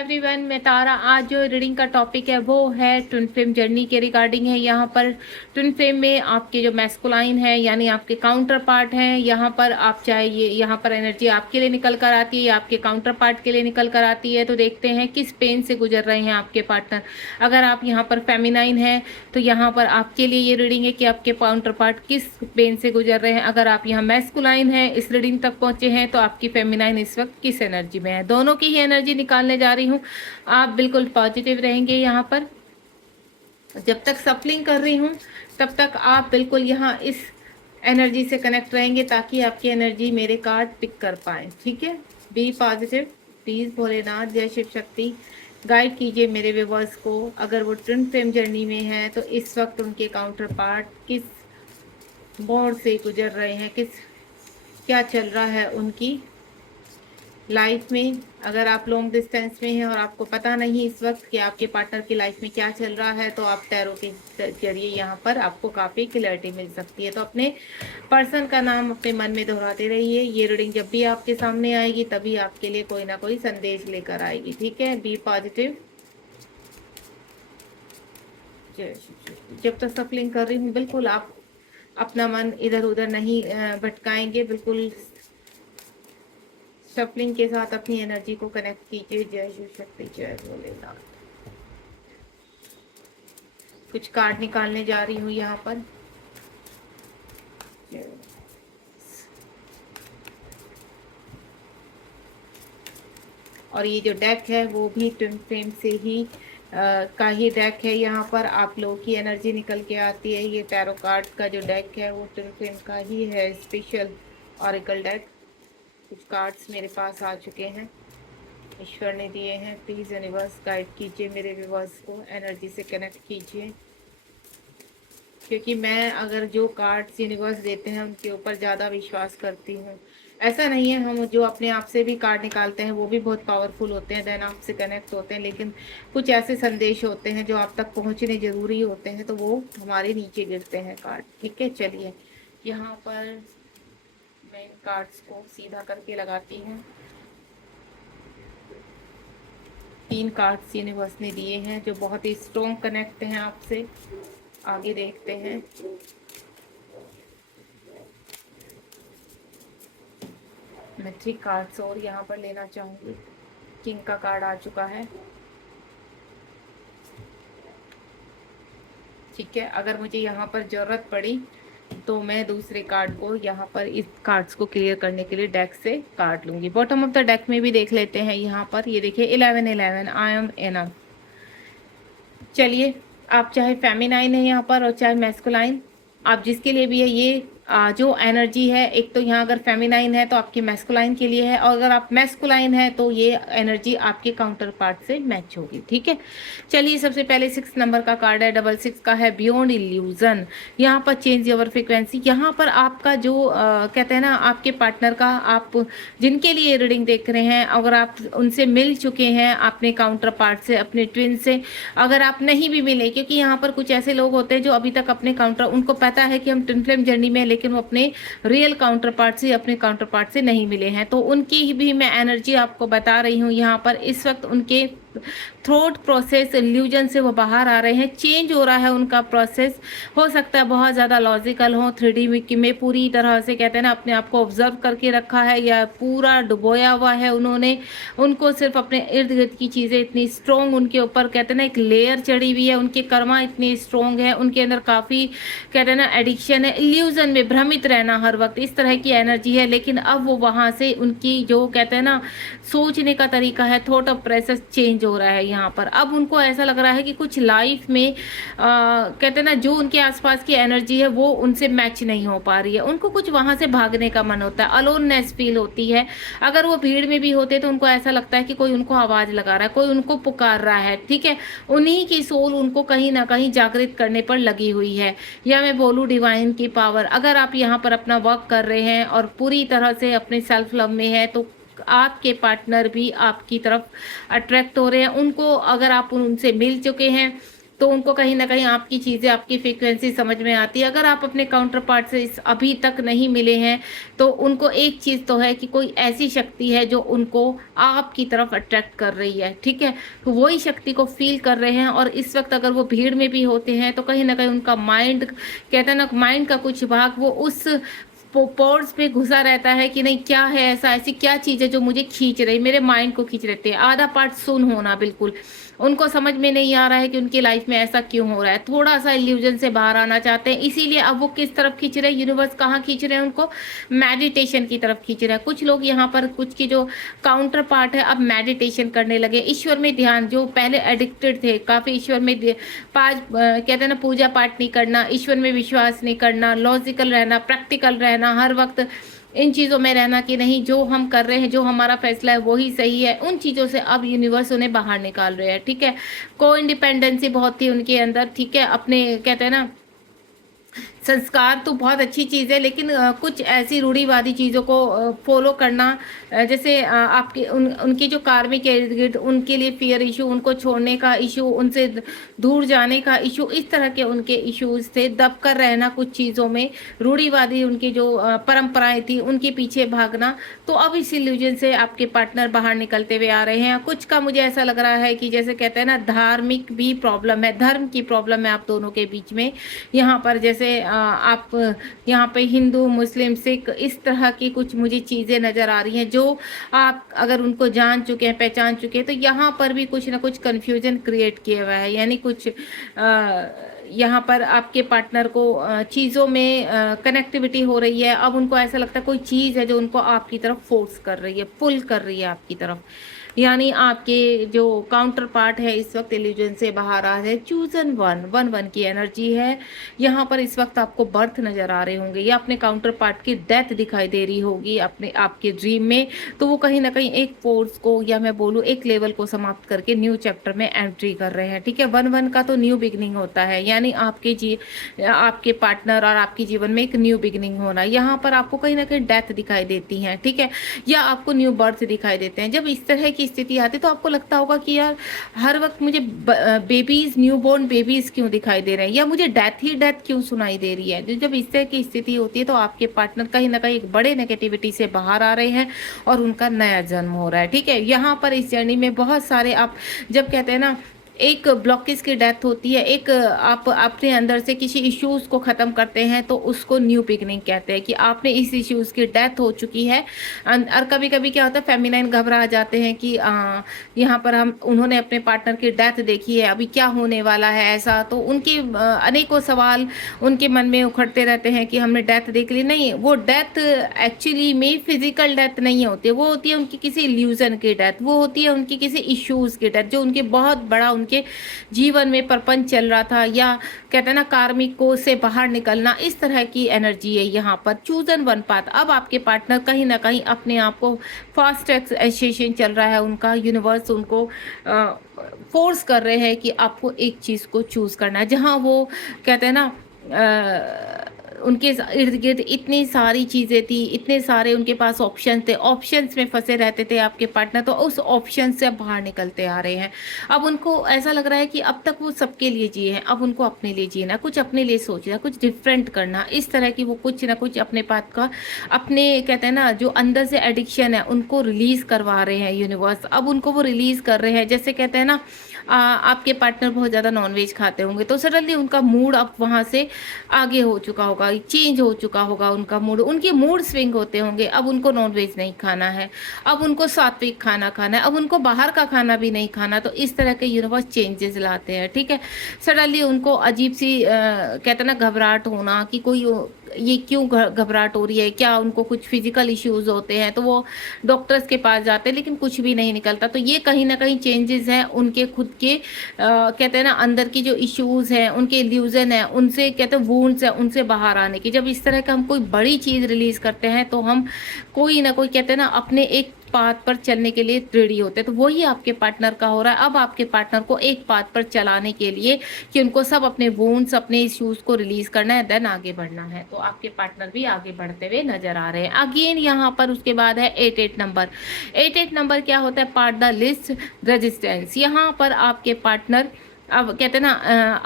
Everyone, मैं तारा। आज जो रीडिंग का टॉपिक है वो है ट्विन फ्लेम जर्नी के रिगार्डिंग है। यहाँ पर ट्विन फ्लेम में आपके जो मैस्कुलाइन है यानी आपके काउंटर पार्ट हैं, यहाँ पर आप चाहे ये यहाँ पर एनर्जी आपके लिए निकल कर आती है या आपके काउंटर पार्ट के लिए निकल कर आती है। तो देखते हैं किस पेन से गुजर रहे हैं आपके पार्टनर। अगर आप यहाँ पर फेमिनाइन है तो यहाँ पर आपके लिए ये रीडिंग है कि आपके काउंटर पार्ट किस पेन से गुजर रहे हैं। अगर आप यहाँ मैस्कुलाइन है, इस रीडिंग तक पहुंचे हैं, तो आपकी फेमिनाइन इस वक्त किस एनर्जी में है। दोनों की ही एनर्जी निकालने जा रही हूँ। आप बिल्कुल पॉजिटिव रहेंगे यहाँ पर। जब तक सफलिंग कर रही हूँ तब तक आप बिल्कुल यहाँ इस एनर्जी से कनेक्ट रहेंगे ताकि आपकी एनर्जी मेरे कार्ड पिक कर पाए। ठीक है, बी पॉजिटिव प्लीज। भोलेनाथ, जय शिव शक्ति, गाइड कीजिए मेरे व्यूअर्स को। अगर वो ट्विन फ्लेम जर्नी में है तो इस वक्त उनके काउंटर पार्ट किस मोड़ से गुजर रहे हैं, क्या चल रहा है उनकी लाइफ में। अगर आप लॉन्ग डिस्टेंस में हैं और आपको पता नहीं इस वक्त कि आपके पार्टनर की लाइफ में क्या चल रहा है, तो आप टैरो के जरिए यहाँ पर आपको काफ़ी क्लैरिटी मिल सकती है। तो अपने पर्सन का नाम अपने मन में दोहराते रहिए। ये रीडिंग जब भी आपके सामने आएगी तभी आपके लिए कोई ना कोई संदेश लेकर आएगी। ठीक है, बी पॉजिटिव। जब तक सफलिंग कर रही हूँ बिल्कुल आप अपना मन इधर उधर नहीं भटकाएंगे। बिल्कुल शफलिंग के साथ अपनी एनर्जी को कनेक्ट कीजिए। जय शिव शक्ति, जय भोलेनाथ। कुछ कार्ड निकालने जा रही हूँ यहाँ पर। और ये जो डेक है वो भी ट्विन फ्लेम से ही का ही डेक है। यहाँ पर आप लोगों की एनर्जी निकल के आती है। ये टैरो कार्ड का जो डेक है वो ट्विन फ्लेम का ही है, स्पेशल ऑरेकल डेक। कुछ कार्ड्स मेरे पास आ चुके हैं, ईश्वर ने दिए हैं। प्लीज़ यूनिवर्स गाइड कीजिए मेरे व्यूअर्स को, एनर्जी से कनेक्ट कीजिए। क्योंकि मैं अगर जो कार्ड्स यूनिवर्स देते हैं उनके ऊपर ज़्यादा विश्वास करती हूँ। ऐसा नहीं है, हम जो अपने आप से भी कार्ड निकालते हैं वो भी बहुत पावरफुल होते हैं, देन आपसे कनेक्ट होते हैं। लेकिन कुछ ऐसे संदेश होते हैं जो आप तक पहुँचने ज़रूरी होते हैं, तो वो हमारे नीचे गिरते हैं कार्ड। ठीक है, चलिए यहाँ पर मैं इन कार्ड्स को सीधा करके लगाती हूँ। 3 कार्ड्स यूनिवर्स ने दिए हैं जो बहुत ही स्ट्रॉन्ग कनेक्ट हैं आपसे। आगे देखते हैं। मैं 3 कार्ड्स और यहाँ पर लेना चाहूँगी। किंग का कार्ड आ चुका है। ठीक है, अगर मुझे यहाँ पर ज़रूरत पड़ी तो मैं दूसरे कार्ड को यहाँ पर इस कार्ड्स को क्लियर करने के लिए डेक से कार्ड लूँगी। बॉटम ऑफ द डेक में भी देख लेते हैं। यहाँ पर ये देखिए 11 आई एम एनफ। चलिए, आप चाहे फेमिनाइन है यहाँ पर और चाहे मैस्कुलाइन, आप जिसके लिए भी है ये जो एनर्जी है, एक तो यहाँ अगर फेमिनाइन है तो आपकी मैस्कुलाइन के लिए है, और अगर आप मैस्कुलाइन है तो ये एनर्जी आपके काउंटर पार्ट से मैच होगी। ठीक है, चलिए सबसे पहले 6 नंबर का कार्ड है, 66 का है, बियॉन्ड इल्यूजन। यहाँ पर चेंज योर फ्रिक्वेंसी। यहाँ पर आपका जो कहते हैं ना, आपके पार्टनर का, आप जिनके लिए रीडिंग देख रहे हैं, अगर आप उनसे मिल चुके हैं अपने काउंटर पार्ट से, अपने ट्विन से, अगर आप नहीं भी मिले, क्योंकि यहाँ पर कुछ ऐसे लोग होते हैं जो अभी तक अपने काउंटर, उनको पता है कि हम ट्विन फ्लेम जर्नी में, लेकिन वो अपने रियल काउंटर पार्ट से, अपने काउंटर पार्ट से नहीं मिले हैं, तो उनकी भी मैं एनर्जी आपको बता रही हूँ। यहाँ पर इस वक्त उनके थ्रोट प्रोसेस इल्यूजन से वो बाहर आ रहे हैं, चेंज हो रहा है उनका प्रोसेस। हो सकता है बहुत ज़्यादा लॉजिकल हो, 3D में पूरी तरह से कहते हैं ना अपने आप को ऑब्जर्व करके रखा है, या पूरा डुबोया हुआ है उन्होंने। उनको सिर्फ अपने इर्द गिर्द की चीज़ें इतनी स्ट्रॉन्ग उनके ऊपर कहते हैं ना एक लेयर चढ़ी हुई है, उनके कर्मा इतनी स्ट्रॉन्ग है, उनके अंदर काफ़ी कहते हैं ना एडिक्शन है, इल्यूजन में भ्रमित रहना हर वक्त, इस तरह की एनर्जी है। लेकिन अब वो वहाँ से उनकी जो कहते हैं ना सोचने का तरीका है, थॉट ऑफ प्रोसेस चेंज हो रहा है यहाँ पर। अब उनको ऐसा लग रहा है कि कुछ लाइफ में कहते हैं ना जो उनके आसपास की एनर्जी है वो उनसे मैच नहीं हो पा रही है, उनको कुछ वहाँ से भागने का मन होता है, अलोननेस फील होती है। अगर वो भीड़ में भी होते तो उनको ऐसा लगता है कि कोई उनको आवाज़ लगा रहा है, कोई उनको पुकार रहा है। ठीक है, उन्हीं की सोल उनको कहीं ना कहीं जागृत करने पर लगी हुई है, या मैं बोलूँ डिवाइन की पावर। अगर आप यहाँ पर अपना वर्क कर रहे हैं और पूरी तरह से अपने सेल्फ लव में है, तो आपके पार्टनर भी आपकी तरफ अट्रैक्ट हो रहे हैं। उनको अगर आप उनसे मिल चुके हैं तो उनको कहीं ना कहीं आपकी चीज़ें, आपकी फ्रीक्वेंसी समझ में आती है। अगर आप अपने काउंटर पार्ट से अभी तक नहीं मिले हैं तो उनको एक चीज़ तो है कि कोई ऐसी शक्ति है जो उनको आपकी तरफ अट्रैक्ट कर रही है, ठीक है। तो वही शक्ति को फील कर रहे हैं, और इस वक्त अगर वो भीड़ में भी होते हैं तो कहीं ना कहीं उनका माइंड, कहते हैं ना, माइंड का कुछ भाग वो उस पोर्स पे घुसा रहता है कि नहीं क्या है ऐसा, ऐसी क्या चीज़ है जो मुझे खींच रही, मेरे माइंड को खींच रहती है। आधा पार्ट सुन होना, बिल्कुल उनको समझ में नहीं आ रहा है कि उनकी लाइफ में ऐसा क्यों हो रहा है, थोड़ा सा इल्यूजन से बाहर आना चाहते हैं। इसीलिए अब वो किस तरफ खींच रहे हैं, यूनिवर्स कहाँ खींच रहे हैं उनको, मेडिटेशन की तरफ खींच रहे हैं। कुछ लोग यहाँ पर, कुछ की जो काउंटर पार्ट है, अब मेडिटेशन करने लगे, ईश्वर में ध्यान, जो पहले एडिक्टेड थे काफ़ी ईश्वर में, कहते हैं ना, पूजा पाठ नहीं करना, ईश्वर में विश्वास नहीं करना, लॉजिकल रहना, प्रैक्टिकल रहना, हर वक्त इन चीज़ों में रहना कि नहीं जो हम कर रहे हैं, जो हमारा फैसला है वही सही है, उन चीज़ों से अब यूनिवर्स उन्हें बाहर निकाल रहे हैं, ठीक है। को इंडिपेंडेंसी बहुत थी उनके अंदर, ठीक है, अपने, कहते हैं ना, संस्कार तो बहुत अच्छी चीज़ है, लेकिन कुछ ऐसी रूढ़िवादी चीज़ों को फॉलो करना, जैसे आपके उनकी जो कार्मिक इर्द गिर्द, उनके लिए फियर इशू, उनको छोड़ने का इशू, उनसे दूर जाने का इशू, इस तरह के उनके इश्यूज थे। दब कर रहना कुछ चीज़ों में, रूढ़िवादी उनकी जो परंपराएं थी उनके पीछे भागना। तो अब इस इल्यूजन से आपके पार्टनर बाहर निकलते हुए आ रहे हैं। कुछ का मुझे ऐसा लग रहा है कि जैसे कहते हैं ना, धार्मिक भी प्रॉब्लम है, धर्म की प्रॉब्लम है आप दोनों के बीच में। यहाँ पर जैसे आप यहाँ पे हिंदू, मुस्लिम, सिख, इस तरह की कुछ मुझे चीज़ें नज़र आ रही हैं, जो आप अगर उनको जान चुके हैं, पहचान चुके हैं, तो यहाँ पर भी कुछ ना कुछ कन्फ्यूजन क्रिएट किया हुआ है। यानी कुछ यहाँ पर आपके पार्टनर को चीज़ों में कनेक्टिविटी हो रही है। अब उनको ऐसा लगता है कोई चीज़ है जो उनको आपकी तरफ फोर्स कर रही है, पुल कर रही है आपकी तरफ। यानी आपके जो काउंटर पार्ट है इस वक्त इल्यूजन से बाहर आ रहे हैं। चूजन वन, वन वन की एनर्जी है यहाँ पर। इस वक्त आपको बर्थ नज़र आ रहे होंगे, या अपने काउंटर पार्ट की डेथ दिखाई दे रही होगी अपने आपके ड्रीम में। तो वो कहीं ना कहीं एक फोर्स को, या मैं बोलूँ एक लेवल को समाप्त करके न्यू चैप्टर में एंट्री कर रहे हैं, ठीक है। वन वन का तो न्यू बिगनिंग होता है, यानी आपके पार्टनर और आपके जीवन में एक न्यू बिगनिंग होना। यहाँ पर आपको कहीं ना कहीं डेथ दिखाई देती है, ठीक है, या आपको न्यू बर्थ दिखाई देते हैं। जब इस तरह की स्थिति आती है तो आपको लगता होगा कि यार हर वक्त मुझे बेबीज, न्यूबॉर्न बेबीज क्यों दिखाई दे रहे हैं, या मुझे डेथ ही डेथ क्यों सुनाई दे रही है। जब इस तरह की स्थिति होती है तो आपके पार्टनर कहीं ना कहीं एक बड़े नेगेटिविटी से बाहर आ रहे हैं और उनका नया जन्म हो रहा है, ठीक है। यहाँ पर इस जर्नी में बहुत सारे, आप जब कहते हैं ना एक ब्लॉकेज की डेथ होती है, एक आप अपने अंदर से किसी इश्यूज को ख़त्म करते हैं तो उसको न्यू बिगनिंग कहते हैं, कि आपने इस इश्यूज की डेथ हो चुकी है। और कभी कभी क्या होता है, फेमिनाइन घबरा जाते हैं कि यहाँ पर उन्होंने अपने पार्टनर की डेथ देखी है, अभी क्या होने वाला है ऐसा। तो उनके अनेकों सवाल उनके मन में उखड़ते रहते हैं कि हमने डेथ देख ली। नहीं, वो डेथ एक्चुअली में फिजिकल डेथ नहीं होती है, वो होती है उनकी किसी इल्यूजन की डेथ, वो होती है उनकी किसी इश्यूज की डेथ, जो उनके बहुत बड़ा उनके जीवन में प्रपंच चल रहा था, या कहते हैं ना कार्मिक को से बाहर निकलना, इस तरह की एनर्जी है यहाँ पर। Chosen one path. अब आपके पार्टनर कहीं ना कहीं अपने आप को, फास्ट एक्सेशन चल रहा है उनका, यूनिवर्स उनको फोर्स कर रहे हैं कि आपको एक चीज़ को चूज करना है। जहाँ वो कहते हैं ना उनके इर्द गिर्द इतनी सारी चीज़ें थी, इतने सारे उनके पास ऑप्शन थे, ऑप्शंस में फंसे रहते थे आपके पार्टनर, तो उस ऑप्शन से अब बाहर निकलते आ रहे हैं। अब उनको ऐसा लग रहा है कि अब तक वो सबके लिए जिए हैं, अब उनको अपने लिए जीना, कुछ अपने लिए सोचना, कुछ डिफरेंट करना, इस तरह की वो कुछ ना कुछ अपने पास का, अपने कहते हैं ना जो अंदर से एडिक्शन है उनको रिलीज करवा रहे हैं यूनिवर्स। अब उनको वो रिलीज कर रहे हैं। जैसे कहते हैं ना आपके पार्टनर बहुत ज़्यादा नॉनवेज खाते होंगे, तो सडनली उनका मूड अब वहाँ से आगे हो चुका होगा, चेंज हो चुका होगा उनका मूड, उनके मूड स्विंग होते होंगे। अब उनको नॉनवेज नहीं खाना है, अब उनको सात्विक खाना खाना है, अब उनको बाहर का खाना भी नहीं खाना। तो इस तरह के यूनिवर्स चेंजेस लाते हैं, ठीक है। सडनली उनको अजीब सी कहते हैं ना घबराहट होना, कि कोई ये क्यों घबराहट हो रही है, क्या उनको कुछ फिजिकल इश्यूज होते हैं, तो वो डॉक्टर्स के पास जाते हैं लेकिन कुछ भी नहीं निकलता। तो ये कहीं ना कहीं चेंजेस हैं उनके खुद के कहते हैं ना अंदर की जो इश्यूज हैं, उनके इल्यूजन है, उनसे कहते हैं वुंड्स है, उनसे बाहर आने की। जब इस तरह का हम कोई बड़ी चीज़ रिलीज करते हैं तो हम कोई ना कोई कहते हैं ना अपने एक पाथ पर चलने के लिए रेडी होते हैं। तो वही आपके पार्टनर का हो रहा है। अब आपके पार्टनर को एक पाथ पर चलाने के लिए कि उनको सब अपने वुंड्स, अपने इश्यूज को रिलीज करना है, देन आगे बढ़ना है। तो आपके पार्टनर भी आगे बढ़ते हुए नजर आ रहे हैं। अगेन यहाँ पर उसके बाद है 88 नंबर। 88 नंबर क्या होता है? Part the list resistance. यहाँ पर आपके पार्टनर अब कहते हैं ना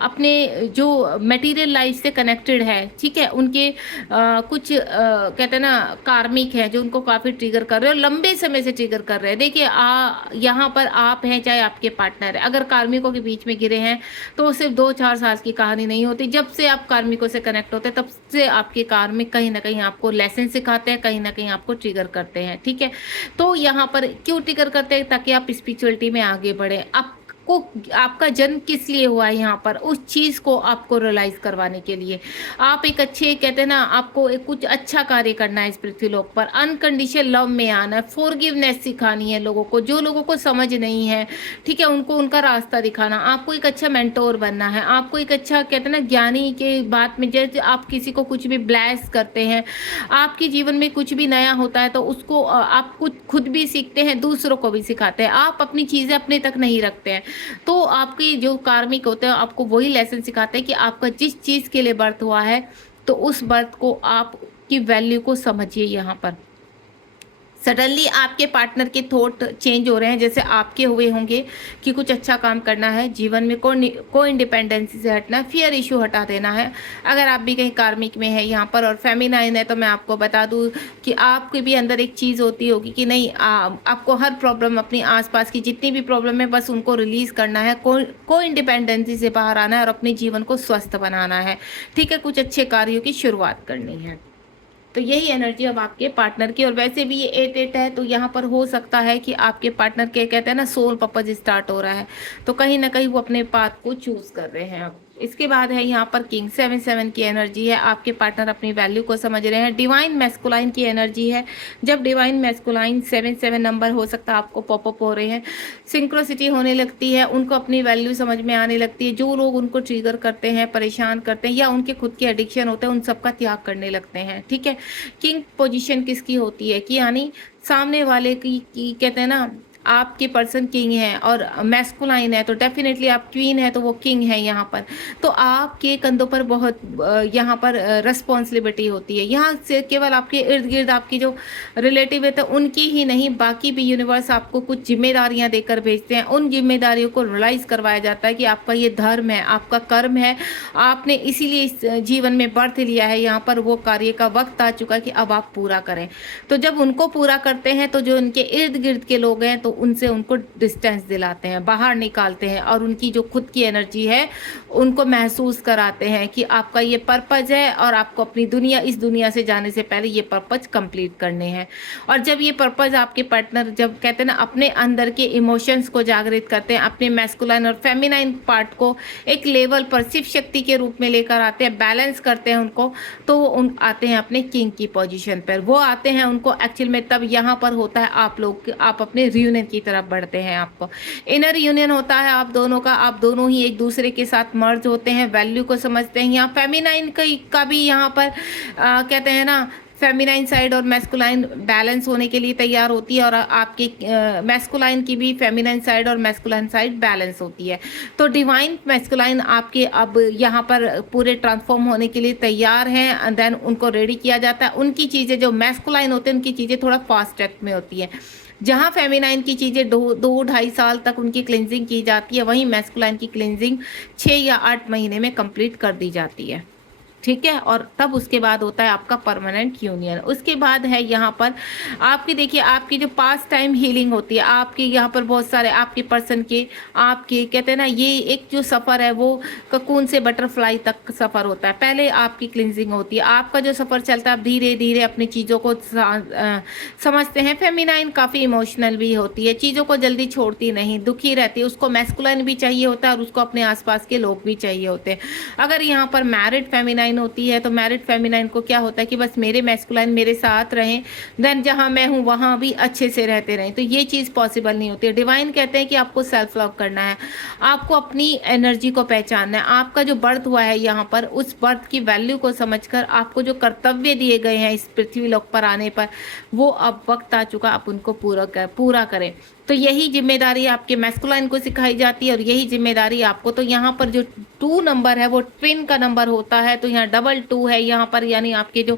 अपने जो मटेरियल लाइफ से कनेक्टेड है, ठीक है, उनके कुछ कहते हैं ना कार्मिक है जो उनको काफ़ी ट्रिगर कर रहे हैं और लंबे समय से ट्रिगर कर रहे हैं। देखिए यहाँ पर आप हैं चाहे आपके पार्टनर है, अगर कार्मिकों के बीच में गिरे हैं तो सिर्फ 2-4 साल की कहानी नहीं होती। जब से आप कार्मिकों से कनेक्ट होते हैं तब से आपके कार्मिक कहीं ना कहीं आपको लेसन सिखाते हैं, कहीं ना कहीं आपको ट्रिगर करते हैं, ठीक है। तो यहाँ पर क्यों ट्रिगर करते हैं? ताकि आप स्पिरिचुअलिटी में आगे बढ़े। आप को आपका जन्म किस लिए हुआ है यहाँ पर, उस चीज़ को आपको रियलाइज करवाने के लिए। आप एक अच्छे कहते हैं ना आपको एक कुछ अच्छा कार्य करना है इस पृथ्वी लोक पर, अनकंडीशनल लव में आना है, फॉरगिवनेस सिखानी है लोगों को, जो लोगों को समझ नहीं है, ठीक है, उनको उनका रास्ता दिखाना। आपको एक अच्छा मेंटोर बनना है, आपको एक अच्छा कहते हैं ना ज्ञानी के बात में जैसे आप किसी को कुछ भी ब्लेस करते हैं, आपके जीवन में कुछ भी नया होता है तो उसको आप कुछ खुद भी सीखते हैं, दूसरों को भी सिखाते हैं। आप अपनी चीज़ें अपने तक नहीं रखते हैं। तो आपके जो कार्मिक होते हैं आपको वही लेसन सिखाते हैं कि आपका जिस चीज़ के लिए बर्थ हुआ है तो उस बर्थ को आप की वैल्यू को समझिए। यहाँ पर सडनली आपके पार्टनर के थॉट चेंज हो रहे हैं, जैसे आपके हुए होंगे कि कुछ अच्छा काम करना है जीवन में, को इंडिपेंडेंसी से हटना है, फियर इशू हटा देना है। अगर आप भी कहीं कार्मिक में है यहाँ पर और फेमिनाइन है तो मैं आपको बता दूँ कि आपके भी अंदर एक चीज़ होती होगी कि नहीं आपको हर प्रॉब्लम, अपनी आसपास की जितनी भी प्रॉब्लम है बस उनको रिलीज़ करना है, को इंडिपेंडेंसी से बाहर आना है और अपने जीवन को स्वस्थ बनाना है, ठीक है, कुछ अच्छे कार्यों की शुरुआत करनी है। तो यही एनर्जी अब आपके पार्टनर की। और वैसे भी ये 8-8 है तो यहाँ पर हो सकता है कि आपके पार्टनर के कहते हैं ना सोल पर्पज स्टार्ट हो रहा है, तो कहीं ना कहीं वो अपने पाथ को चूज कर रहे हैं अब। इसके बाद है यहाँ पर किंग 7-7 की एनर्जी है, आपके पार्टनर अपनी वैल्यू को समझ रहे हैं। डिवाइन मैस्कुलाइन की एनर्जी है, जब डिवाइन मैस्कुलाइन 7-7 नंबर हो सकता है आपको पॉपअप हो रहे हैं, सिंक्रोसिटी होने लगती है, उनको अपनी वैल्यू समझ में आने लगती है। जो लोग उनको ट्रिगर करते हैं, परेशान करते हैं या उनके खुद के एडिक्शन होते हैं उन सबका त्याग करने लगते हैं, ठीक है। किंग पोजीशन किसकी होती है कि यानी सामने वाले की कहते हैं ना आपके पर्सन किंग है और मैस्कुलाइन है तो डेफिनेटली आप क्वीन है तो वो किंग है यहाँ पर। तो आपके कंधों पर बहुत यहाँ पर रिस्पॉन्सिबिलिटी होती है। यहाँ से केवल आपके इर्द गिर्द आपकी जो रिलेटिव है तो उनकी ही नहीं बाकी भी यूनिवर्स आपको कुछ जिम्मेदारियाँ देकर भेजते हैं। उन जिम्मेदारियों को रियलाइज करवाया जाता है कि आपका ये धर्म है, आपका कर्म है, आपने इसीलिए इस जीवन में बर्थ लिया है। यहाँ पर वो कार्य का वक्त आ चुका है कि अब आप पूरा करें। तो जब उनको पूरा करते हैं तो जो उनके इर्द गिर्द के लोग हैं तो उनसे उनको डिस्टेंस दिलाते हैं, बाहर निकालते हैं और उनकी जो खुद की एनर्जी है उनको महसूस कराते हैं कि आपका ये पर्पज है और आपको अपनी दुनिया, इस दुनिया से जाने से पहले ये पर्पज कंप्लीट करने हैं। और जब ये पर्पज आपके पार्टनर जब कहते हैं ना अपने अंदर के इमोशंस को जागृत करते हैं, अपने मैस्कुलाइन और फेमिनाइन पार्ट को एक लेवल पर शिव शक्ति के रूप में लेकर आते हैं, बैलेंस करते हैं उनको, तो वो उन आते हैं अपने किंग की पोजीशन पर। वो आते हैं उनको एक्चुअल में तब यहाँ पर होता है आप अपने रियूनियन की तरफ बढ़ते हैं। आपको इनर यूनियन होता है आप दोनों का, आप दोनों ही एक दूसरे के साथ मर्ज होते हैं, वैल्यू को समझते हैं। यहाँ फेमिनाइन का भी यहाँ पर कहते हैं ना फेमिनाइन साइड और मैस्कुलाइन बैलेंस होने के लिए तैयार होती है और आपके मैस्कुलाइन की भी फेमिनाइन साइड और मैस्कुलाइन साइड बैलेंस होती है। तो डिवाइन मैस्कुलाइन आपके अब यहाँ पर पूरे ट्रांसफॉर्म होने के लिए तैयार हैं, देन उनको रेडी किया जाता है। उनकी चीज़ें जो मैस्कुलाइन होते हैं उनकी चीज़ें थोड़ा फास्ट ट्रैक में होती है। जहाँ फेमिनाइन की चीज़ें 2-2.5 साल तक उनकी क्लिनजिंग की जाती है, वहीं मैस्कुलाइन की क्लिनजिंग 6 या 8 महीने में कंप्लीट कर दी जाती है, ठीक है। और तब उसके बाद होता है आपका परमानेंट यूनियन। उसके बाद है यहाँ पर आपकी देखिए आपकी जो पास्ट टाइम हीलिंग होती है, आपके यहाँ पर बहुत सारे आपके पर्सन के आपके कहते हैं ना ये एक जो सफ़र है वो ककून से बटरफ्लाई तक सफ़र होता है। पहले आपकी क्लिनजिंग होती है, आपका जो सफ़र चलता है आप धीरे धीरे अपनी चीज़ों को समझते हैं। फेमिनाइन काफ़ी इमोशनल भी होती है, चीज़ों को जल्दी छोड़ती नहीं, दुखी रहती है, उसको मैस्कुलाइन भी चाहिए होता है और उसको अपने आसपास के लोग भी चाहिए होते हैं। अगर यहाँ पर मैरिड फेमिनाइन होती है तो मैरिड फेमिनाइन को क्या होता है कि बस मेरे मैस्कुलाइन मेरे साथ रहें, देन जहां मैं हूं वहां भी अच्छे से रहते रहें, तो ये चीज़ पॉसिबल नहीं होती है। डिवाइन कहते हैं कि आपको सेल्फ लव करना है, आपको अपनी एनर्जी को पहचानना है। आपका जो बर्थ हुआ है यहाँ पर उस बर्थ की वैल्यू को समझकर आपको जो कर्तव्य दिए गए हैं इस पृथ्वी लोक पर आने पर वो अब वक्त आ चुका आप उनको पूरा करें। तो यही जिम्मेदारी आपके मैस्कुलाइन को सिखाई जाती है और यही जिम्मेदारी आपको, तो यहाँ पर जो 2 नंबर है वो ट्विन का नंबर होता है, तो यहाँ डबल 2 है यहाँ पर, यानी आपके जो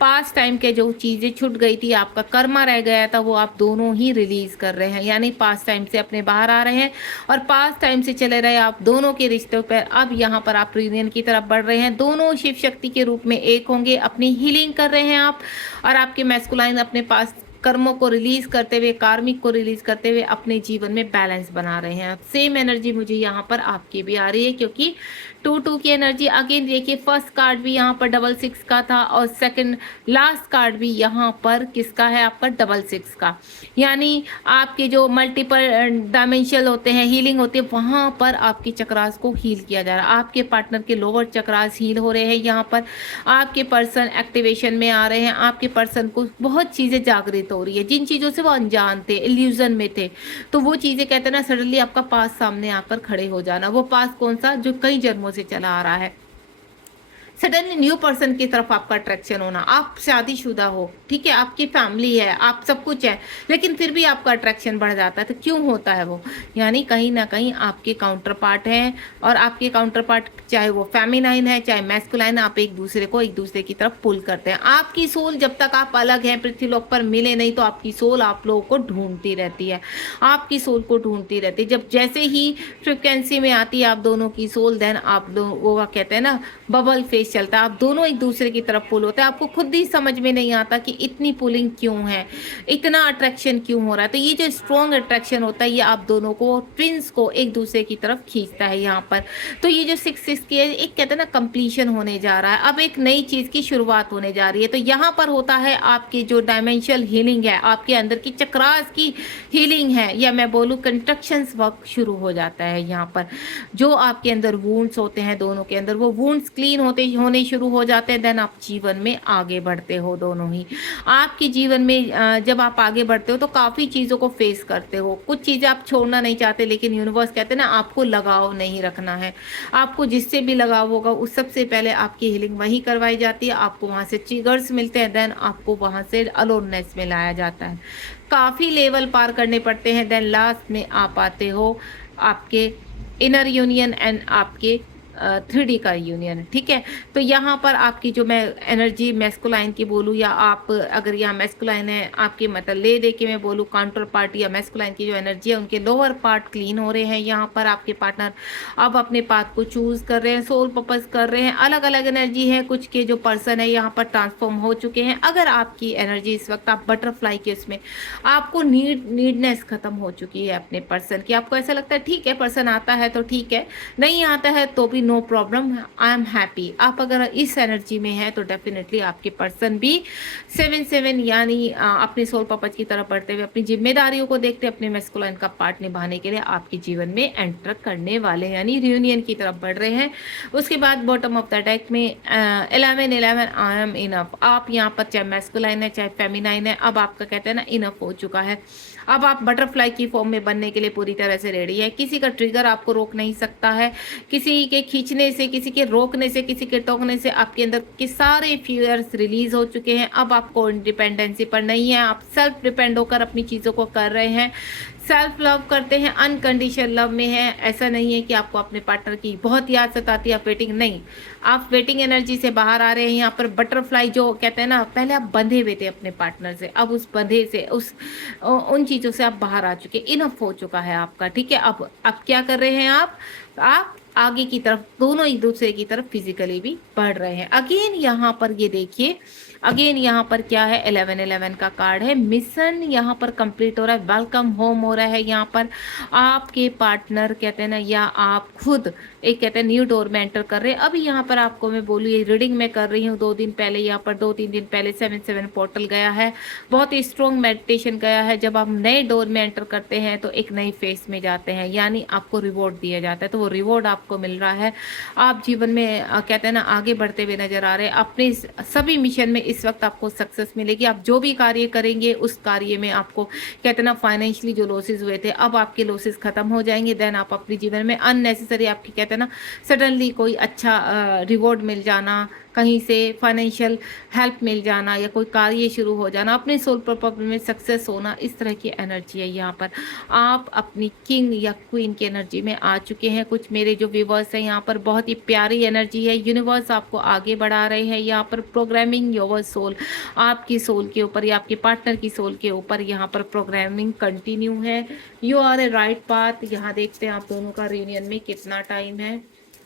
पास्ट टाइम के जो चीज़ें छूट गई थी, आपका कर्मा रह गया था, वो आप दोनों ही रिलीज कर रहे हैं, यानी पास्ट टाइम से अपने बाहर आ रहे हैं और पास्ट टाइम से चले रहे आप दोनों के रिश्तों पर अब यहाँ पर आप यूनियन की तरफ बढ़ रहे हैं। दोनों शिव शक्ति के रूप में एक होंगे, अपनी हीलिंग कर रहे हैं आप, और आपके मैस्कुलाइन अपने पास कर्मों को रिलीज करते हुए, कार्मिक को रिलीज करते हुए अपने जीवन में बैलेंस बना रहे हैं। सेम एनर्जी मुझे यहाँ पर आपकी भी आ रही है, क्योंकि 2-2 की एनर्जी। अगेन देखिए, फर्स्ट कार्ड भी यहाँ पर डबल 6 का था और सेकंड लास्ट कार्ड भी यहाँ पर किसका है, आपका डबल 6 का, यानी आपके जो मल्टीपल डायमेंशनल होते हैं, हीलिंग होती है, वहाँ पर आपके चक्रास को हील किया जा रहा है। आपके पार्टनर के लोअर चक्रास हील हो रहे हैं, यहाँ पर आपके पर्सन एक्टिवेशन में आ रहे हैं, आपके पर्सन को बहुत चीज़ें जागृत हो रही है, जिन चीज़ों से वो अनजान थे, इल्यूजन में थे, तो वो चीज़ें कहते हैं ना, सडनली आपका पास सामने आकर खड़े हो जाना। वो पास कौन सा, जो कई जन्मों से चला आ रहा है। सडनली न्यू पर्सन की तरफ आपका अट्रैक्शन होना, आप शादीशुदा हो, ठीक है, आपकी फैमिली है, आप सब कुछ है, लेकिन फिर भी आपका अट्रैक्शन बढ़ जाता है। तो क्यों होता है वो, यानी कहीं ना कहीं आपके काउंटर पार्ट हैं, और आपके काउंटर पार्ट चाहे वो फेमिनाइन है चाहे मैस्कुलाइन, आप एक दूसरे की तरफ पुल करते हैं। आपकी सोल, जब तक आप अलग हैं, पृथ्वीलोक पर मिले नहीं, तो आपकी सोल आप लोगों को ढूंढती रहती है, आपकी सोल को ढूंढती रहती है। जब जैसे ही फ्रिक्वेंसी में आती है आप दोनों की सोल, देन आप लोगों का कहते हैं ना बबल फेस चलता है, आप दोनों एक दूसरे की तरफ पुल होते हैं। आपको खुद ही समझ में नहीं आता कि इतनी पुलिंग क्यों है, इतना अट्रैक्शन क्यों हो रहा है। तो ये जो स्ट्रॉन्ग अट्रैक्शन होता है, ये आप दोनों को, ट्विंस को एक दूसरे की तरफ खींचता है यहाँ पर। तो ये जो 6-6 की है, एक कहते हैं ना कंप्लीशन होने जा रहा है, अब एक नई चीज की शुरुआत होने जा रही है। तो यहाँ पर होता है आपकी जो डायमेंशनल हीलिंग है, आपके अंदर की चक्रास की हीलिंग है, या मैं बोलूँ कंस्ट्रक्शन वर्क शुरू हो जाता है यहाँ पर। जो आपके अंदर वुंड्स होते हैं दोनों के अंदर, वो वुंड्स क्लीन होने शुरू हो जाते हैं। देन आप जीवन में आगे बढ़ते हो दोनों ही। आपके जीवन में जब आप आगे बढ़ते हो तो काफ़ी चीज़ों को फेस करते हो, कुछ चीज़ें आप छोड़ना नहीं चाहते, लेकिन यूनिवर्स कहते हैं ना आपको लगाव नहीं रखना है। आपको जिससे भी लगाव होगा उस सबसे पहले आपकी हीलिंग वहीं करवाई जाती है, आपको वहाँ से ट्रिगर्स मिलते हैं, देन आपको वहाँ से अलोननेस में लाया जाता है। काफ़ी लेवल पार करने पड़ते हैं, देन लास्ट में आप आते हो आपके इनर यूनियन एंड आपके 3D का यूनियन, ठीक है। तो यहाँ पर आपकी जो मैं एनर्जी मैस्कुलाइन की बोलूँ, या आप अगर यहाँ मैस्कुलाइन है आपके मतलब ले दे के मैं बोलूँ काउंटर पार्ट, या मैस्कुलाइन की जो एनर्जी है उनके लोअर पार्ट क्लीन हो रहे हैं। यहाँ पर आपके पार्टनर अब अपने पाथ को चूज कर रहे हैं, सोल पर्पस कर रहे हैं, अलग अलग एनर्जी है। कुछ के जो पर्सन है यहाँ पर ट्रांसफॉर्म हो चुके हैं। अगर आपकी एनर्जी इस वक्त आप बटरफ्लाई के उसमें, आपको नीडनेस खत्म हो चुकी है अपने पर्सन की, आपको ऐसा लगता है ठीक है पर्सन आता है तो ठीक है, नहीं आता है तो भी no problem, I am happy. आप अगर इस एनर्जी में है तो डेफिनेटली आपके पर्सन भी 7-7 यानी अपने सोल पर्पस की तरफ बढ़ते हुए, अपनी जिम्मेदारियों को देखते अपने मैस्कुलाइन का पार्ट निभाने के लिए आपके जीवन में एंटर करने वाले हैं, यानी रियूनियन की तरफ बढ़ रहे हैं। उसके बाद बॉटम ऑफ द डेक में 11 आई एम इनफ। आप यहाँ पर चाहे मैस्कुलाइन है चाहे फेमिनाइन है, अब आपका कहते हैं ना इनफ हो चुका है। अब आप बटरफ्लाई की फॉर्म में बनने के लिए पूरी तरह से रेडी है। किसी का ट्रिगर आपको रोक नहीं सकता है, किसी के खींचने से, किसी के रोकने से, किसी के टोकने से आपके अंदर के सारे फियर्स रिलीज हो चुके हैं। अब आपको इंडिपेंडेंसी पर नहीं है, आप सेल्फ डिपेंड होकर अपनी चीज़ों को कर रहे हैं, सेल्फ लव करते हैं, अनकंडीशनल लव में है। ऐसा नहीं है कि आपको अपने पार्टनर की बहुत याद सताती है, आप वेटिंग, नहीं, आप वेटिंग एनर्जी से बाहर आ रहे हैं। यहाँ पर बटरफ्लाई जो कहते हैं ना, पहले आप बंधे हुए थे अपने पार्टनर से, अब उस बंधे से, उन चीज़ों से आप बाहर आ चुके, इनफ हो चुका है आपका, ठीक है। अब क्या कर रहे हैं आप आगे की तरफ, दोनों एक दूसरे की तरफ फिजिकली भी बढ़ रहे हैं। अगेन यहाँ पर ये देखिए, अगेन यहाँ पर क्या है, 11-11 का कार्ड है। मिशन यहाँ पर कंप्लीट हो रहा है, वेलकम होम हो रहा है। यहाँ पर आपके पार्टनर कहते हैं ना, या आप खुद एक कहते हैं न्यू डोर में एंटर कर रहे हैं। अभी यहाँ पर आपको मैं बोलूँ, ये रीडिंग मैं कर रही हूँ 2 दिन पहले, यहाँ पर 2-3 दिन पहले 7-7 पोर्टल गया है, बहुत ही स्ट्रॉन्ग मेडिटेशन गया है। जब आप नए डोर में एंटर करते हैं तो एक नई फेस में जाते हैं, यानी आपको रिवॉर्ड दिया जाता है, तो वो रिवॉर्ड आपको मिल रहा है। आप जीवन में कहते हैं ना आगे बढ़ते हुए नजर आ रहे हैं। अपने सभी मिशन में इस वक्त आपको सक्सेस मिलेगी। आप जो भी कार्य करेंगे उस कार्य में आपको कहते हैं ना फाइनेंशियली जो लॉसेस हुए थे, अब आपके लॉसेस खत्म हो जाएंगे। देन आप अपने जीवन में अननेसेसरी आपकी कहते हैं ना सडनली कोई अच्छा रिवॉर्ड मिल जाना, कहीं से फाइनेंशियल हेल्प मिल जाना या कोई कार्य शुरू हो जाना, अपने सोल पर्पस में सक्सेस होना, इस तरह की एनर्जी है यहाँ पर। आप अपनी किंग या क्वीन की एनर्जी में आ चुके हैं। कुछ मेरे जो व्यूवर्स हैं यहाँ पर, बहुत ही प्यारी एनर्जी है, यूनिवर्स आपको आगे बढ़ा रहे हैं यहाँ पर। प्रोग्रामिंग योर सोल, आपकी सोल के ऊपर या आपके पार्टनर की सोल के ऊपर यहाँ पर प्रोग्रामिंग कंटिन्यू है। You are a right path. यहाँ देखते हैं आप दोनों का रियूनियन में कितना टाइम है,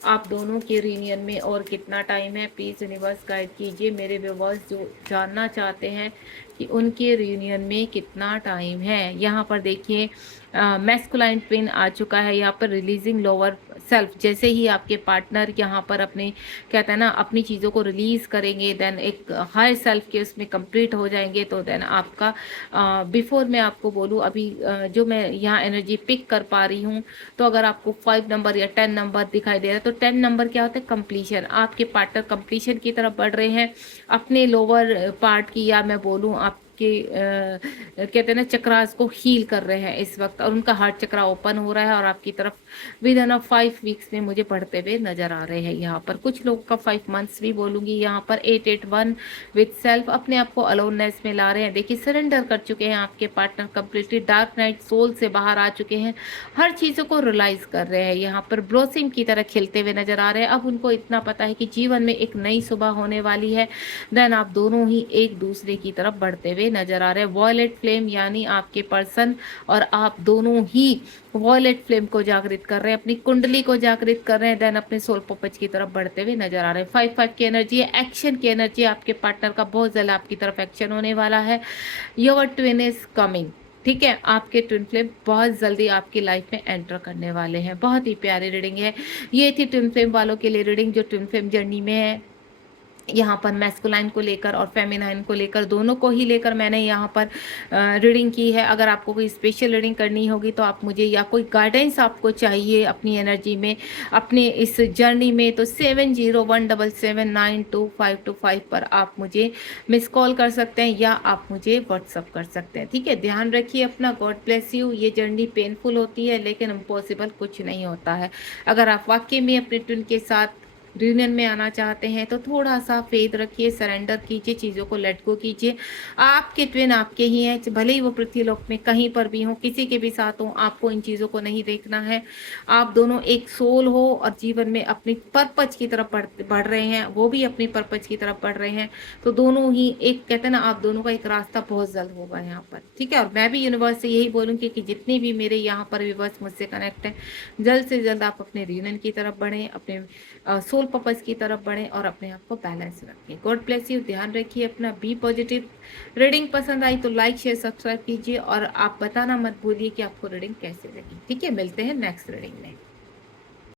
आप दोनों के रियूनियन में और कितना टाइम है। प्लीज यूनिवर्स गाइड कीजिए मेरे व्यूवर्स जो जानना चाहते हैं कि उनके रियूनियन में कितना टाइम है। यहाँ पर देखिए मैस्कुलाइन ट्विन आ चुका है यहाँ पर, रिलीजिंग लोअर सेल्फ। जैसे ही आपके पार्टनर यहाँ पर अपने कहते हैं ना अपनी चीज़ों को रिलीज करेंगे, देन एक हायर सेल्फ के उसमें कंप्लीट हो जाएंगे, तो देन आपका बिफोर मैं आपको बोलूँ अभी जो मैं यहाँ एनर्जी पिक कर पा रही हूँ, तो अगर आपको 5 नंबर या 10 नंबर दिखाई दे रहा है, तो 10 नंबर क्या होता है, कंप्लीशन। आपके पार्टनर कंप्लीशन की तरफ बढ़ रहे हैं अपने लोअर पार्ट की, या मैं बोलूँ आपके कहते हैं ना चक्रास को हील कर रहे हैं इस वक्त, और उनका हार्ट चक्रा ओपन हो रहा है और आपकी तरफ विद इन 5 वीक्स में मुझे बढ़ते हुए नजर आ रहे हैं यहाँ पर। कुछ लोग का 5 मंथ्स भी बोलूंगी यहाँ पर। 881 विद सेल्फ, अपने आप को अलोननेस में ला रहे हैं। देखिए सरेंडर कर चुके हैं आपके partner completely, dark night soul से बाहर आ चुके हैं, हर चीज़ों को रियलाइज कर रहे हैं यहाँ पर, ब्लॉसम की तरह खिलते हुए नजर आ रहे हैं। अब उनको इतना पता है कि जीवन में एक नई सुबह होने वाली है। देन आप दोनों ही एक दूसरे की तरफ बढ़ते हुए नजर आ रहे हैं। वॉयलेट फ्लेम यानी आपके पर्सन और आप दोनों ही वॉयलेट फ्लेम को जागृत कर रहे हैं, अपनी कुंडली को जागृत कर रहे हैं, देन अपने सोल पर्पस की तरफ बढ़ते हुए नजर आ रहे हैं। 5-5 की एनर्जी है, एक्शन की एनर्जी। आपके पार्टनर का बहुत जल्द आपकी तरफ एक्शन होने वाला है। योर ट्विन इज कमिंग, ठीक है, आपके ट्विन फ्लेम बहुत जल्दी आपकी लाइफ में एंटर करने वाले हैं। बहुत ही प्यारी रीडिंग है। ये थी ट्विन फ्लेम वालों के लिए रीडिंग जो ट्विन फ्लेम जर्नी में है। यहाँ पर मैस्कुलाइन को लेकर और फेमिनाइन को लेकर, दोनों को ही लेकर मैंने यहाँ पर रीडिंग की है। अगर आपको कोई स्पेशल रीडिंग करनी होगी तो आप मुझे, या कोई गाइडेंस आपको चाहिए अपनी एनर्जी में, अपने इस जर्नी में, तो 7017792525 पर आप मुझे मिस कॉल कर सकते हैं या आप मुझे व्हाट्सअप कर सकते हैं। ठीक है, ध्यान रखिए अपना। God bless you. ये जर्नी पेनफुल होती है लेकिन इम्पॉसिबल कुछ नहीं होता है। अगर आप वाकई में अपने ट्विन के साथ यूनियन में आना चाहते हैं तो थोड़ा सा फेथ रखिए, सरेंडर कीजिए, चीज़ों को लेट गो कीजिए। आपके ट्विन आपके ही हैं, भले ही वो पृथ्वीलोक में कहीं पर भी हो, किसी के भी साथ हो, आपको इन चीज़ों को नहीं देखना है। आप दोनों एक सोल हो और जीवन में अपनी पर्पज की तरफ बढ़ रहे हैं, वो भी अपनी पर्पज की तरफ बढ़ रहे हैं, तो दोनों ही एक कहते हैं ना, आप दोनों का एक रास्ता बहुत जल्द होगा यहाँ पर। ठीक है, और मैं भी यूनिवर्स से यही बोलूँगी कि जितने भी मेरे यहाँ पर व्यूअर्स मुझसे कनेक्ट हैं, जल्द से जल्द आप अपने यूनियन की तरफ बढ़ें, अपने सोल पर्पस की तरफ बढ़ें और अपने आप को बैलेंस रखें। God bless you. ध्यान रखिए अपना, बी पॉजिटिव। रीडिंग पसंद आई तो लाइक शेयर सब्सक्राइब कीजिए और आप बताना मत भूलिए कि आपको रीडिंग कैसे लगी। ठीक है, मिलते हैं नेक्स्ट रीडिंग में।